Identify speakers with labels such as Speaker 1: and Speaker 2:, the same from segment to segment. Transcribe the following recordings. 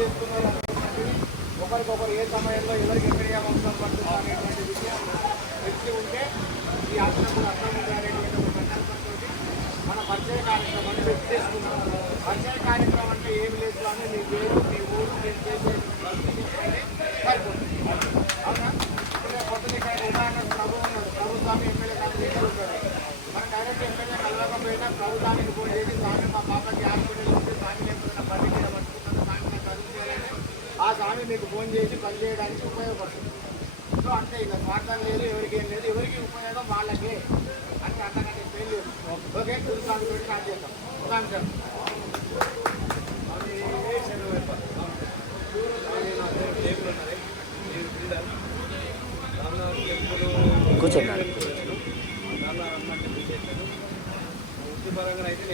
Speaker 1: చేస్తున్నారు ఒకరికొకరు ఏ సమయంలో ఎవరికి ఎక్కడ అవసరం పడుతుంది అనేటువంటి విషయం తెలిసి ఉంటే ఈ ఆసనములు అర్థం అనేటువంటి ఒక సంకల్పంతో మన పరిచయ కార్యక్రమాన్ని పెట్టి చేసుకున్నాం పరిచయ కార్యక్రమం అంటే ఏమి లేదు అని మీ పేరు మీ ఊరు మీరు చేసే వృత్తి చెప్తేనే సరిపోతుంది అవునా ఇప్పుడు కొత్తది ఇక్కడ ఉదాహరణ ప్రభు ఉన్నాడు ప్రభు స్వామి ఎమ్మెల్యే కానీ ఇక్కడ ఉంటాడు మన డైరెక్ట్ ఎమ్మెల్యే కలవకపోయినా ప్రభు స్వామికి ఫోన్ చేసి స్వామి మా పాపకి హాస్పిటల్ ఉంటే స్వామి లేకపోతే బండి మీద పట్టుకున్నాను స్వామి నాకు చదువు చేయాలంటే ఆ స్వామి మీకు ఫోన్ చేసి పని చేయడానికి ఉపయోగపడుతుంది. సో అంతే ఇక స్వార్థం లేదు ఎవరికి ఏం లేదు ఎవరికి ఉపయోగం వాళ్ళకే. అంటే అంతకంటే పేరు ఓకే కుటుంబాన్ని పెట్టి స్టార్ట్ చేద్దాం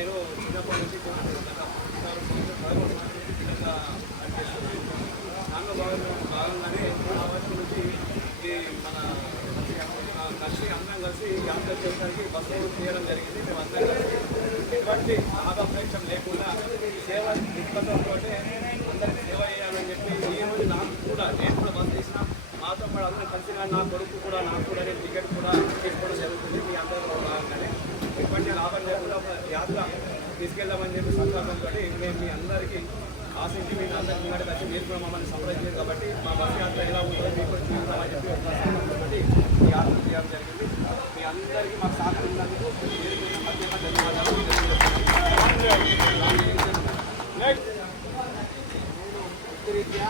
Speaker 2: నేను చిన్నప్పటి నుంచి దాంట్లో భాగంగా భాగంగానే నుంచి ఈ మన కలిసి అందరం కలిసి యాత్ర చేయడానికి బస్సు చేయడం జరిగింది. మేము అందరం కలిసి ఎటువంటి లాభాపేక్షం లేకుండా సేవ దృక్పథంతో అందరికి సేవ చేయాలని చెప్పి ఈ రోజు నాకు కూడా నేను కూడా బస్సు తీసిన మాతో పాటు అందరం కలిసి నా కొడుకు కూడా నాకు కూడా నేను టికెట్ కూడా తీసుకోవడం జరుగుతుంది మీ అందరిలో భాగంగానే ఎటువంటి లాభం లేకుండా ఒక యాత్ర తీసుకెళ్దామని చెప్పి సంకల్పంతో మేము మీ అందరికీ ఆశించి మీ అందరికీ ముంగట వచ్చి మీరు కూడా మమ్మల్ని సంప్రదించారు కాబట్టి మా బస్సు యాత్ర ఎలా ఉంటుందో మీకు కూడా చూద్దామని చెప్పి ఒక సంకల్పంతో ఈ యాత్ర చేయడం జరిగింది. మీ అందరికీ మాకు సహకరించినందుకు మీరు కూడా ప్రత్యేక ధన్యవాదాలు. నెక్స్ట్
Speaker 1: వృత్తిరీత్యా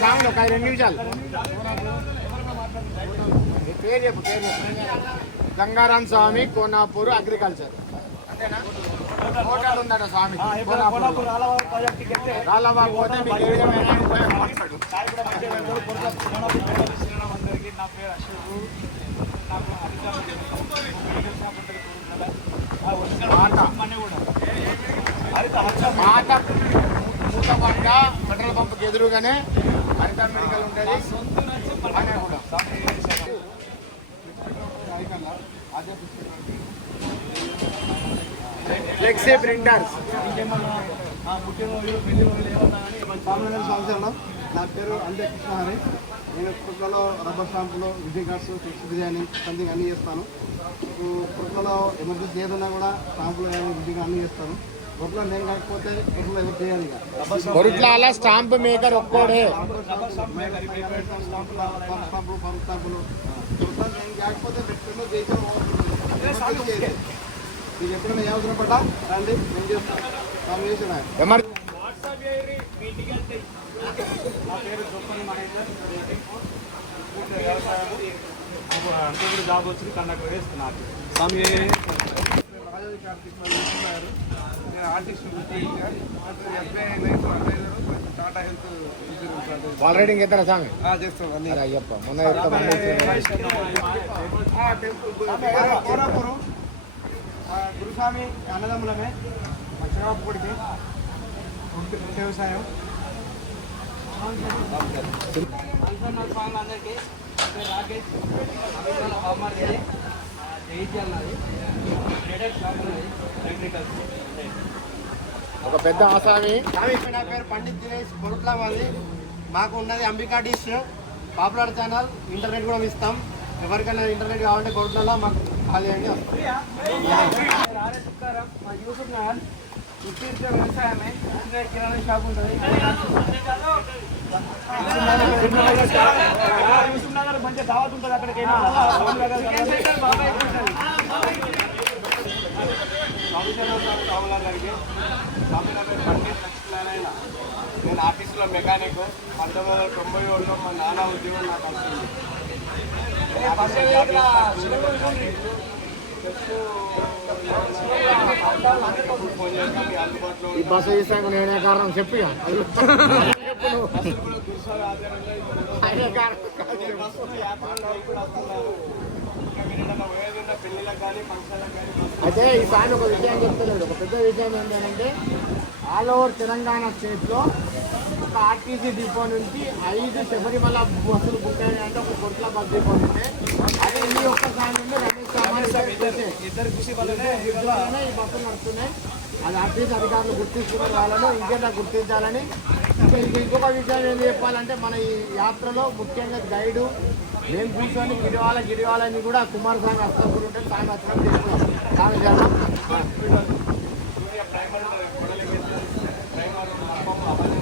Speaker 1: సాంగ్ ఒక రెండు నిమిషాలు. పేరు చెప్పు పేరు చెప్పు. గంగారాం స్వామి కోనాపూర్ అగ్రికల్చర్. హోటల్ ఉందట స్వామి రాళ్ళబాబు పోతే మీకు ఏ విధమైన ఉపయోగపడతాడు మాట మాట మూతపడ్డ పెట్రోల్ పంప్కి ఎదురుగానే హరిత మెడికల్ ఉంటుంది. అనే కూడా. ఫ్లెక్సీ ప్రింటర్స్
Speaker 3: సంవత్సరంలో నా పేరు అంజయ్ కృష్ణహరి నేను కుట్లలో రబ్బర్ స్టాంపులు visiting cards fix biryani something అన్నీ చేస్తాను. కుట్లలో ఎమర్జెన్సీ ఏదన్నా కూడా స్టాంపులు విజిటింగ్ అన్నీ చేస్తాను. కుట్లో నేను కాకపోతే కుట్లో ఎవరు చేయాలి ఇక
Speaker 1: కొరుట్ల అలా స్టాంప్ మేకర్ ఒక్కోడే
Speaker 3: స్టాంపులు పర్ స్టాంపులు పర్ స్టాంపులు కుట్లో నేను కాకపోతే పెట్టుకుని చేసిన మీకు ఎప్పుడైనా ఏ అవసరం పడ్డా రండి నేను చేస్తాను స్వామి చేసిన
Speaker 1: ఎమర్
Speaker 3: నా పేరు చొప్పని మహేందర్ పూర్తి వ్యవసాయం అంటే ఇప్పుడు జాబ్ వచ్చి కండక్టర్ వేస్తున్నాను స్వామి వాళ్ళు చేస్తున్నారు నేను artist life advisor Tata health insurance
Speaker 1: wall riding ఎత్తరా Swami
Speaker 3: చేస్తాం అన్ని.
Speaker 1: అరే అయ్యప్ప మొన్న
Speaker 3: కోరాపురం గురుస్వామి అన్నదమ్ములమే చిన్నప్పటికి వ్యవసాయం.
Speaker 4: అందరికీ రాకేష్ అభిమాన హోంవర్క్ ఇది
Speaker 1: ఒక పెద్ద ఆసామి
Speaker 3: నా పేరు పండిత్ దినేష్ బొరుట్ల మాది మాకు ఉన్నది Ambika dish popular channel internet కూడా ఇస్తాం ఎవరికైనా ఇంటర్నెట్ కావాలంటే కొడుతున్నా మాకు
Speaker 1: ఖాళీ అని
Speaker 5: వ్యవసాయమే కిరాణా షాప్ ఉంటుంది
Speaker 2: దావత్ ఉంటుంది అక్కడికైనా రాములాల్ గారికి స్వామి నా పేరు పండిత్ లక్ష్మీనారాయణ నేను ఆఫీసులో మెకానిక్ పంతొమ్మిది వందల తొంభై ఏడులో మా నాన్న ఉద్యోగం నాకు అందుబాటులో
Speaker 1: ఈ బస్సు తీసాక నేనే కారణం చెప్పు ఆయనే కారణం అయితే ఈ సారి ఒక విషయం చెప్తలేడు. ఒక పెద్ద విషయం ఏంటంటే ఆల్ ఓవర్ తెలంగాణ స్టేట్లో ఒక ఆర్టీసీ డిపో నుంచి ఐదు శబరిమల బస్సులు బుక్ అయినాయంటే ఒక కొట్ల బస్ డిపో ఉంటే అది ఈ ఒక్కసారి నుండి రమేష్ ఈ బస్సులు నడుస్తున్నాయి. అది ఆర్టీసీ అధికారులు గుర్తిస్తున్న వాళ్ళను ఇంకేలా గుర్తించాలని. ఇంకా ఇంక ఇంకొక విషయం ఏం చెప్పాలంటే మన ఈ యాత్రలో ముఖ్యంగా గైడు మేము కూర్చొని గిరివాల గిరివాలని కూడా కుమారస్వామి హస్తపుడు ఉంటే
Speaker 2: అప్పం అవన్నీ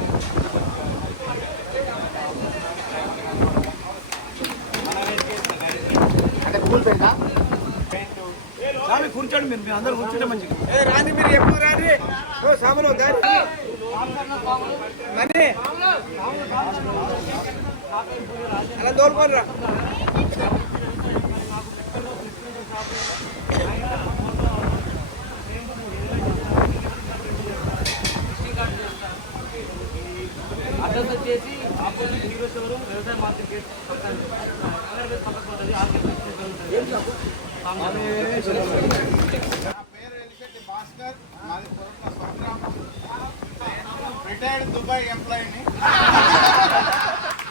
Speaker 1: అంటే కూల్
Speaker 2: స్వామి కూర్చోండి మీరు మీరు అందరూ కూర్చుంటే మంచిది. రాని మీరు ఎప్పుడు రాని సాములు దారి మనీ అలా తోలుకోర్రా
Speaker 5: అడ్రస్ వచ్చేసి ఆపోజిట్ హీరో షోరూమ్ వ్యవసాయ మార్కెట్ గేట్ పక్కన అగరబత్తి పక్కకు ఉంటుంది ఆర్కే
Speaker 1: నా పేరు ఎలిశెట్టి భాస్కర్ మాది పొరట్ల స్వగ్రామం రిటైర్డ్ దుబాయ్ ఎంప్లాయీని.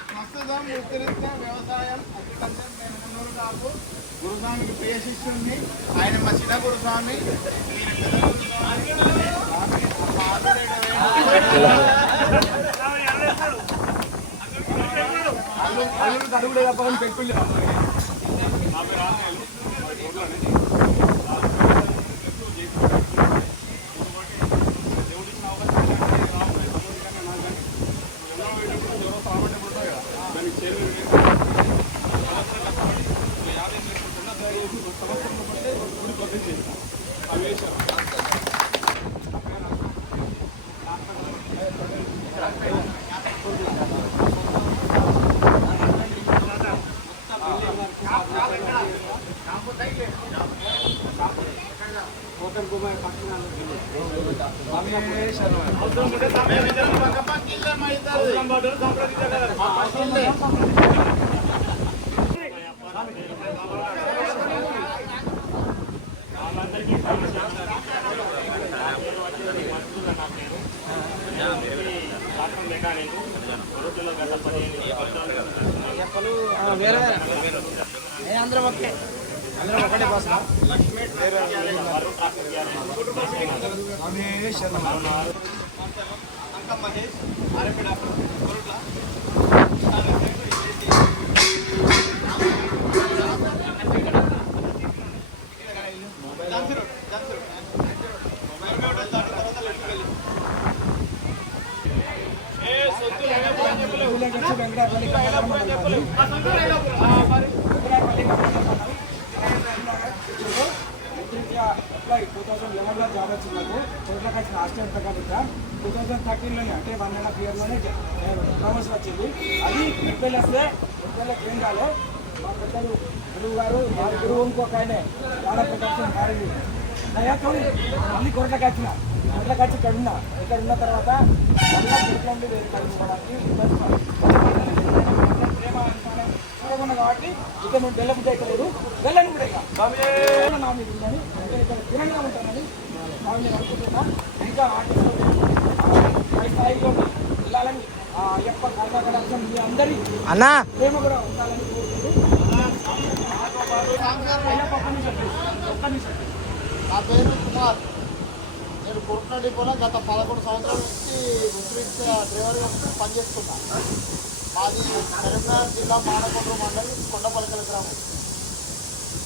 Speaker 1: ప్రస్తుతం వృత్తిరీత్యా వ్యవసాయం అగ్రికల్చర్ నేను మున్నూరు కాపు. గురుస్వామికి ప్రియ శిష్యుడిని ఆయన మా చిన్న గురుస్వామి ఈయన పెద్ద గురుస్వామి స్వామి మా ఆదరేడు
Speaker 2: అల్లు అల్లు తప్పని పెట్టుకుంటే అంక Mahesh RMP doctor
Speaker 6: two thousand లెవెన్లో job వచ్చింది నాకు కోట్లకి వచ్చిన హాస్టల్ ప్రకారం టూ థౌసండ్ థర్టీన్లోనే అంటే వన్ అండ్ హాఫ్ ఇయర్లోనే ప్రమోషన్ వచ్చింది. అది ఎక్స్పెల్ వస్తే ఎక్స్పెల్ ఏం కాలే మా పెద్దలు గురువు గారు మా గురువు ఇంకొక ఆయనే వాళ్ళ ప్రొటెక్షన్ మారింది. దయాతోని మళ్ళీ కొరట్లకి వచ్చిన కొరట్లకి వచ్చి ఇక్కడ ఉన్నా ఇక్కడ ఉన్న తర్వాత మళ్ళీ కొరట్ల నుండి వేరే ప్రేమ అభిమానం చూడకున్నా కాబట్టి ఇక మేము వెళ్ళబుద్ధి అయితే లేదు వెళ్ళని కూడా ఇక. నా మీద ఉందని ఇక్కడ స్థిరంగా ఉంటానని స్వామి నేను అనుకుంటున్నా ఇంకా స్థాయిలో వెళ్ళాలని ఆ అయ్యప్ప కళాకళాక్షం మీ అందరి
Speaker 7: అన్నా
Speaker 6: ప్రేమ కూడా ఉండాలని కోరుకుంటూ
Speaker 1: నా పేరు కుమార్ నేను కురుట్ల డిపోలో గత పదకొండు సంవత్సరాల నుంచి వృత్తిరీత్యా డ్రైవర్గా పనిచేస్తున్నా మాది కరీంనగర్ జిల్లా మానకొండ్రు మండలి కొండపల్లికల గ్రామం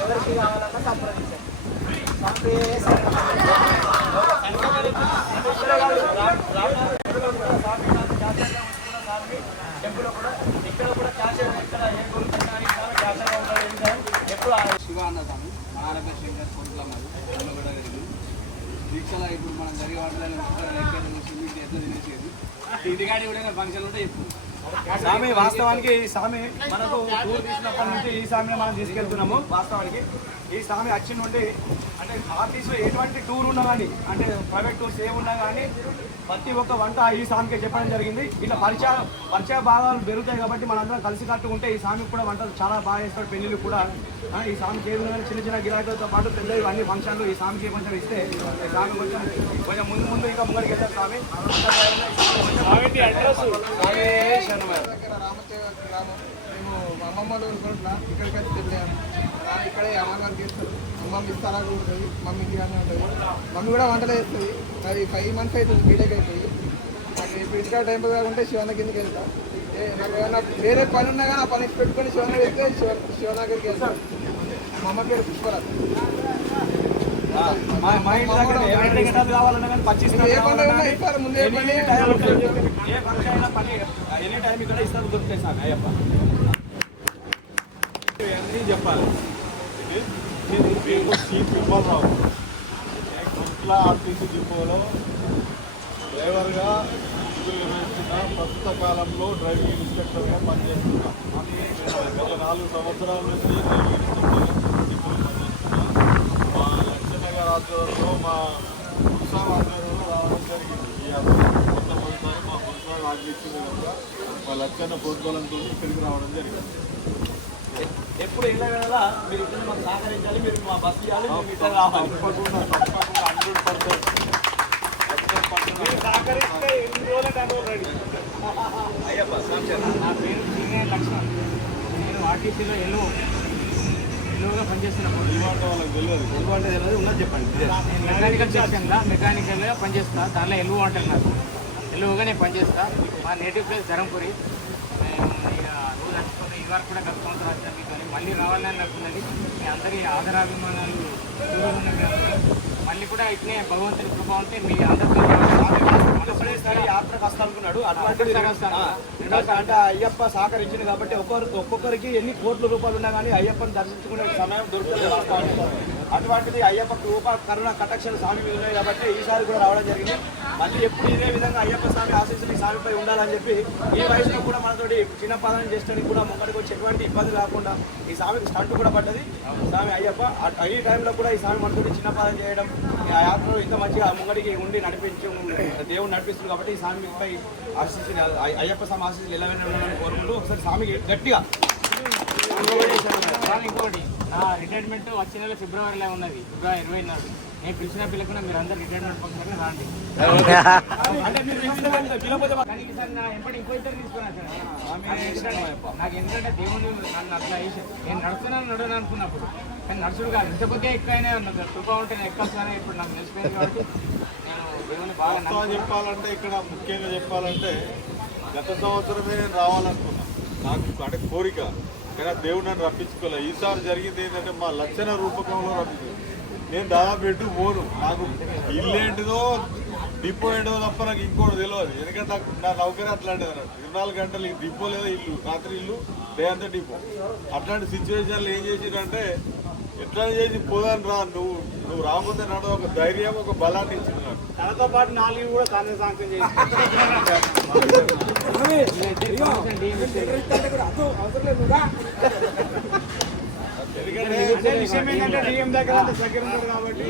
Speaker 5: ఎవరికి కావాలన్నా సంప్రదించండి టెంపుల్ కూడా ఇక్కడ కూడా క్యాష్ ఇక్కడ ఏ గురించి క్యాష్ ఉంటాడు ఎప్పుడు
Speaker 3: శివ అన్న స్వామి మహారాజ శంకర్ కొడుకులు అన్నారు వాళ్ళు దీక్షలో ఇప్పుడు మనం జరిగే వాటిలో ఎక్కడ మీకు ఎట్లా తినేసేది? ఇంటికాడి కూడా ఫంక్షన్ ఉంటే ఇప్పుడు
Speaker 2: స్వామి వాస్తవానికి ఈ స్వామి మనకు టూర్ తీసినప్పటి నుంచి ఈ స్వామిని మనం తీసుకెళ్తున్నాము. వాస్తవానికి ఈ స్వామి వచ్చి నుండి అంటే ఆర్టీసీలో ఎటువంటి టూర్ ఉన్నా కానీ అంటే ప్రైవేట్ టూర్స్ ఏ ఉన్నా కానీ ప్రతి ఒక్క వంట ఈ స్వామికి చెప్పడం జరిగింది. ఇట్లా పరిచయ పరిచయ భాగాలు పెరుగుతాయి కాబట్టి మనందరం కలిసి కట్టుకుంటే ఈ స్వామికి కూడా వంటలు చాలా బాగా చేస్తాడు పెళ్ళిళ్ళు కూడా. ఈ స్వామికి ఏది ఉన్నా చిన్న చిన్న గిరాకీలతో పాటు పెద్ద అన్ని ఫంక్షన్లు ఈ స్వామికి కొంచెం ఇస్తే ఈ స్వామి కొంచెం కొంచెం ముందు ముందు ఇంకా ముందరికి వెళ్తారు స్వామి.
Speaker 8: గ్రామం మేము అమ్మమ్మ ఇక్కడికి వెళ్ళాము. నా ఇక్కడే అమ్మగారికి ఇస్తారు అమ్మమ్మ ఇస్తారా ఉంటుంది మమ్మీ ఇంటిగానే ఉంటుంది. మమ్మీ కూడా వంటలు వేస్తుంది అది ఫైవ్ మంత్స్ అవుతుంది బీటెక్ అయిపోయి. నాకు ఇంటికాడ టైం కాకుంటే శివన్న కిందకి వెళ్తా. ఏ నాకు ఏమైనా వేరే పని ఉన్నా కానీ ఆ పని పెట్టుకొని శివన్న వెళ్తే శివ శివ దగ్గరికి వెళ్తాను మా అమ్మకి పేరు పుష్పరాజ్
Speaker 2: ఎనీ టైం ఏ ఫంక్షన్ అయినా పని ఎనీ టైం ఇక్కడ ఇస్తారు దొరుకుతాయి సార్ అయ్యప్ప.
Speaker 9: అన్నీ చెప్పాలి. ఇది మీకు సీట్ ఇవ్వరావు ఆర్టీసీ డిపోలో డ్రైవర్గా నిర్వహిస్తున్న ప్రస్తుత కాలంలో డ్రైవింగ్ ఇన్స్ట్రక్టర్గా పనిచేస్తున్నా గత నాలుగు సంవత్సరాల నుంచి డ్రైవింగ్ ఇన్స్ట్రక్టర్ డిపోలో పనిచేస్తున్నా మా లక్ష్మణగర్ ఆధ్వర్యంలో మా ఆధ్వర్యంలో రావడం జరిగింది ఈ మొట్టమొదటిసారి మా గురుసాం ఆజ్ఞించింది మా లక్ష్మణ ప్రోత్బలంతో ఇక్కడికి రావడం జరిగింది
Speaker 2: ఎప్పుడు ఇళ్ళ వేళ మీరు ఇట్లా మాకు సహకరించాలి మీరు మా బస్సు ఇవ్వాలి మేము ఇట్లా రావాలి. సహకరిస్తే ఎన్ని రోజులు నేను రెడీ అయ్యప్ప సంక్షేమ
Speaker 5: నా పేరు చిన్న లక్ష్మణ్. నేను ఆర్టీసీలో ఎన్నో ఎన్నోగా పనిచేస్తున్నప్పుడు.
Speaker 9: వాళ్ళకి తెలియదు.
Speaker 2: తెలుగు అంటే తెలియదు ఉన్నది చెప్పండి.
Speaker 5: నేను మెకానికల్ మెకానికల్గా పనిచేస్తా. దానిలో ఎల్లు అంటారు నాకు. ఎల్లుగా నేను పనిచేస్తా. మా నేటివ్ ప్లేస్ రోజు వరకు కూడా గత సంవత్సరం వచ్చాను మీకు అని మళ్ళీ రావాలని అనుకున్నది. మీ అందరి ఆదరాభిమానాలు. మళ్ళీ కూడా ఇట్లే భగవంతుని కృప ఉంటే మీ అందరితో
Speaker 2: ఒకటేసారి యాత్రకు వస్తానుకున్నాడు అటువంటి అంటే అయ్యప్ప సహకరించింది కాబట్టి ఒక్కొక్కరు ఒక్కొక్కరికి ఎన్ని కోట్ల రూపాయలు ఉన్నా కానీ అయ్యప్పని దర్శించుకునే సమయం దొరుకుతుంది. అటువంటిది అయ్యప్ప కృప కరుణ కటాక్షణ స్వామి మీద ఉన్నాయి కాబట్టి ఈసారి కూడా రావడం జరిగింది. మళ్ళీ ఎప్పుడు ఇదే విధంగా అయ్యప్ప స్వామి ఆశీస్సులు ఈ స్వామిపై ఉండాలని చెప్పి ఈ వయసులో కూడా మనతోటి చిన్న పాలన చేసడానికి కూడా ముంగడికి వచ్చి ఎటువంటి ఇబ్బంది కాకుండా ఈ స్వామికి స్టంట్ కూడా పడ్డది. స్వామి అయ్యప్ప ఈ టైంలో కూడా ఈ స్వామి మనతోటి చిన్న పాలన చేయడం ఈ ఆ యాత్రలో ఇంత మంచిగా ముంగడికి ఉండి నడిపించి దేవుడు నడిపిస్తుంది కాబట్టి ఈ స్వామిపై ఆశీస్సులు అయ్యప్ప స్వామి ఆశీస్సులు ఎలా ఉండాలని కోరుకుంటూ ఒకసారి స్వామికి గట్టిగా.
Speaker 5: ఇంకోటి. నా రిటైర్మెంట్ వచ్చే నెల ఫిబ్రవరిలో ఉన్నది. ఫిబ్రవరి ఇరవై నాలుగు నేను పిలిచిన పిల్లకుండా మీరు అందరు రిటైర్మెంట్ ఫంక్షన్ రాండి.
Speaker 2: అంటే మీరు పిలిచిన
Speaker 5: నా ఎంపటి ఇంకో ఇద్దరు తీసుకున్నా సార్. నాకు ఎందుకంటే- దేవుడు నన్ను అట్లా వేసి నేను నడుస్తున్నాను నడవను అనుకున్నప్పుడు. కానీ నడుచుడు కాదు. ఇంత కొద్దిగా ఎక్కువైనా నాకు కృప ఉంటే నేను ఎక్కాల్సిన ఇప్పుడు నాకు తెలిసిపోయింది కాబట్టి నేను దేవుని బాగా.
Speaker 9: చెప్పాలంటే ఇక్కడ ముఖ్యంగా చెప్పాలంటే గత సంవత్సరమే నేను రావాలనుకున్నా. నాకు అంటే కోరిక. కానీ ఆ దేవుడు నన్ను రప్పించుకోలే. ఈసారి జరిగింది ఏంటంటే మా లక్షణ రూపకంలో రప్పించింది నేను దాదాపు ఎటు పోను. నాకు ఇల్లు ఏంటిదో డిపో ఏంటో తప్ప నాకు ఇంకోటి తెలియదు ఎందుకంటే నాకు నా నౌకరీ అట్లాంటిది అన్నట్టు. ఇరవై నాలుగు గంటలు డిపో లేదా ఇల్లు రాత్రి ఇల్లు డే అంతా డిపో. అట్లాంటి సిచ్యువేషన్లు ఏం చేసిందంటే ఎట్లా చేసి పోదాను రా నువ్వు. నువ్వు రాకపోతే నాడు ఒక ధైర్యం ఒక బలాన్ని ఇచ్చింది
Speaker 2: తనతో పాటు నాలుగు కూడా తానే శాంక్షన్ చేసి విషయం ఏంటంటే డిఎం దగ్గర దగ్గర ఉంటారు కాబట్టి